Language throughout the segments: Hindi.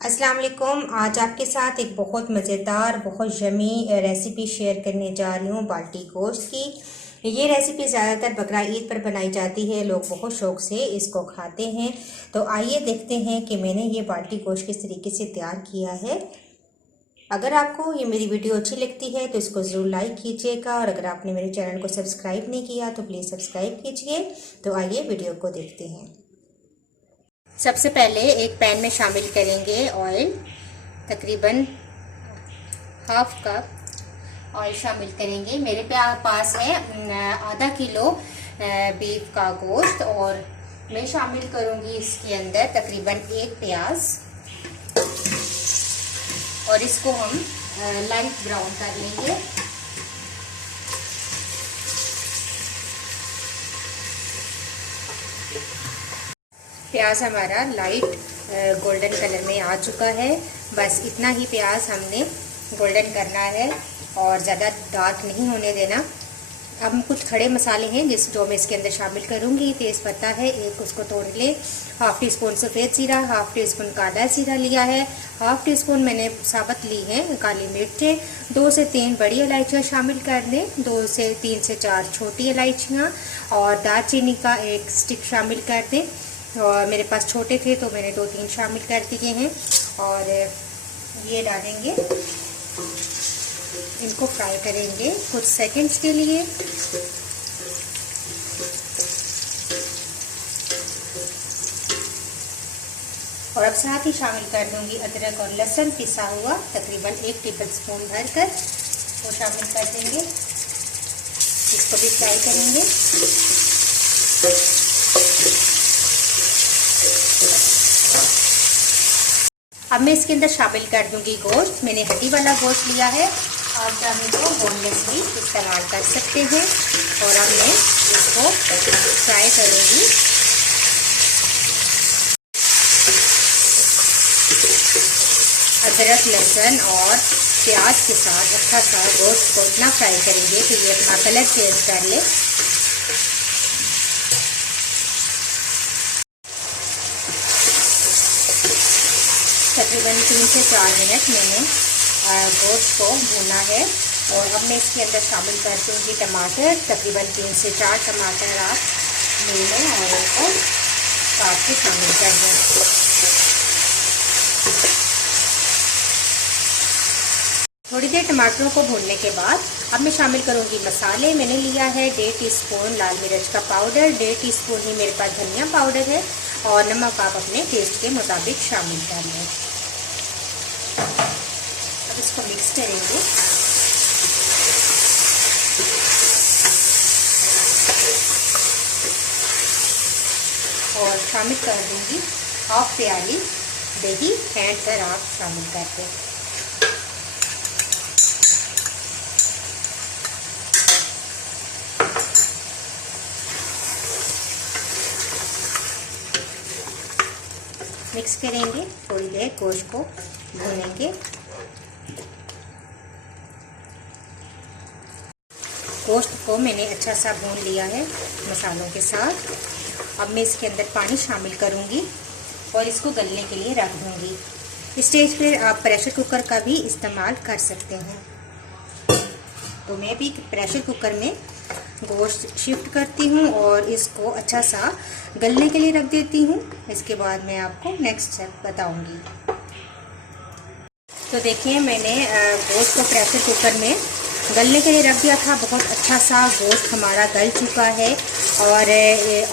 अस्सलाम वालेकुम। आज आपके साथ एक बहुत मज़ेदार बहुत यमी रेसिपी शेयर करने जा रही हूँ बाल्टी गोश्त की। ये रेसिपी ज़्यादातर बकरा ईद पर बनाई जाती है, लोग बहुत शौक़ से इसको खाते हैं। तो आइए देखते हैं कि मैंने ये बाल्टी गोश्त किस तरीके से तैयार किया है। अगर आपको ये मेरी वीडियो अच्छी लगती है तो इसको ज़रूर लाइक कीजिएगा, और अगर आपने मेरे चैनल को सब्सक्राइब नहीं किया तो प्लीज़ सब्सक्राइब कीजिए। तो आइए वीडियो को देखते हैं। सबसे पहले एक पैन में शामिल करेंगे ऑयल, तकरीबन हाफ कप ऑयल शामिल करेंगे। मेरे पास है आधा किलो बीफ का गोश्त, और मैं शामिल करूंगी इसके अंदर तकरीबन एक प्याज, और इसको हम लाइट ब्राउन कर लेंगे। प्याज हमारा लाइट गोल्डन कलर में आ चुका है। बस इतना ही प्याज हमने गोल्डन करना है और ज़्यादा डार्क नहीं होने देना। अब कुछ खड़े मसाले हैं जो मैं इसके अंदर शामिल करूंगी। तेज़ पत्ता है एक, उसको तोड़ ले। हाफ़ टी स्पून सफ़ेद जीरा, हाफ़ टी स्पून काला जीरा लिया है। हाफ़ टी स्पून मैंने साबुत ली है काली मिर्चें। 2 से 3 बड़ी इलायचियाँ शामिल कर दें, 2 से 3 से 4 छोटी इलायचियाँ, और दालचीनी का एक स्टिक शामिल कर दें। और मेरे पास छोटे थे तो मैंने 2-3 शामिल कर दिए हैं, और ये डालेंगे। इनको फ्राई करेंगे कुछ सेकंड्स के लिए। और अब साथ ही शामिल कर दूंगी अदरक और लहसुन पिसा हुआ, तकरीबन 1 टेबल स्पून भरकर वो शामिल कर देंगे। इसको भी फ्राई करेंगे। अब मैं इसके अंदर शामिल कर दूंगी गोश्त। मैंने हड्डी वाला गोश्त लिया है, आप चाहें तो बोनलेस भी इस्तेमाल कर सकते हैं। और अब मैं इसको फ्राई करूंगी। अदरक लहसुन और प्याज के साथ अच्छा सा गोश्त को इतना फ्राई करेंगे कि ये अपना कलर चेंज कर ले। तकरीबन 3 से 4 मिनट मैंने गोश्त को भूना है। और अब मैं इसके अंदर शामिल कर दूँगी टमाटर। तकरीबन 3 से 4 टमाटर आप ले लें और उनको काट के शामिल कर दें। थोड़ी देर टमाटरों को भूनने के बाद अब मैं शामिल करूँगी मसाले। मैंने लिया है 1.5 टीस्पून लाल मिर्च का पाउडर, 1.5 टीस्पून ही मेरे पास धनिया पाउडर है, और नमक आप अपने टेस्ट के मुताबिक शामिल कर लें। अब इसको मिक्स करेंगे। और शामिल कर दूंगी हाफ प्याली दही, फेंट कर आप शामिल कर दें। मिक्स करेंगे, थोड़ी देर गोश्त को भूनेंगे। गोश्त को मैंने अच्छा सा भून लिया है मसालों के साथ। अब मैं इसके अंदर पानी शामिल करूंगी और इसको गलने के लिए रख दूंगी। इस स्टेज पर आप प्रेशर कुकर का भी इस्तेमाल कर सकते हैं। तो मैं भी प्रेशर कुकर में गोश्त शिफ्ट करती हूँ और इसको अच्छा सा गलने के लिए रख देती हूँ। इसके बाद मैं आपको नेक्स्ट स्टेप बताऊंगी। तो देखिए, मैंने गोश्त को प्रेशर कुकर में गलने के लिए रख दिया था। बहुत अच्छा सा गोश्त हमारा गल चुका है, और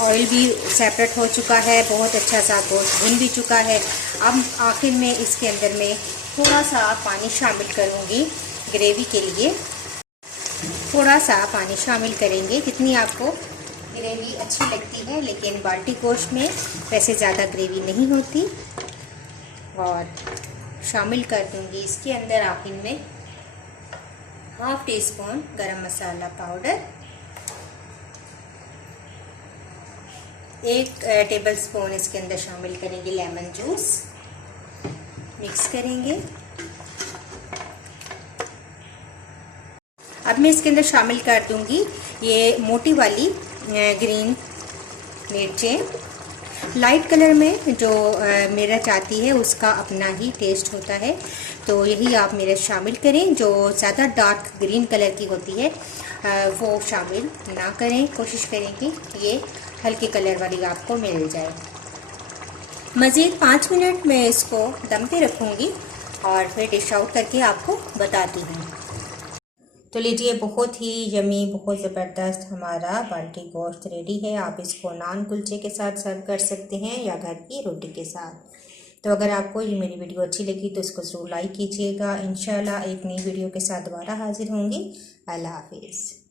ऑयल भी सेपरेट हो चुका है। बहुत अच्छा सा गोश्त भुन भी चुका है। अब आखिर में इसके अंदर मैं थोड़ा सा पानी शामिल करूँगी ग्रेवी के लिए। थोड़ा सा पानी शामिल करेंगे, जितनी आपको ग्रेवी अच्छी लगती है, लेकिन बाल्टी गोश्त में वैसे ज़्यादा ग्रेवी नहीं होती। और शामिल कर दूंगी इसके अंदर आखिर में हाफ टी स्पून गरम मसाला पाउडर, 1 टेबल स्पून इसके अंदर शामिल करेंगे लेमन जूस। मिक्स करेंगे। अब मैं इसके अंदर शामिल कर दूंगी ये मोटी वाली ग्रीन मिर्चें। लाइट कलर में जो मिर्च आती है उसका अपना ही टेस्ट होता है, तो यही आप मिर्च शामिल करें। जो ज़्यादा डार्क ग्रीन कलर की होती है वो शामिल ना करें, कोशिश करें कि ये हल्के कलर वाली आपको मिल जाए। मज़ीद 5 मिनट मैं इसको दम पे रखूँगी और फिर डिश आउट करके आपको बताती हूँ। तो लीजिए, बहुत ही यमी, बहुत ज़बरदस्त हमारा बाल्टी गोश्त रेडी है। आप इसको नान कुलचे के साथ सर्व कर सकते हैं या घर की रोटी के साथ। तो अगर आपको ये मेरी वीडियो अच्छी लगी तो इसको ज़रूर लाइक कीजिएगा। इंशाल्लाह एक नई वीडियो के साथ दोबारा हाजिर होंगी। अल्लाह हाफिज़।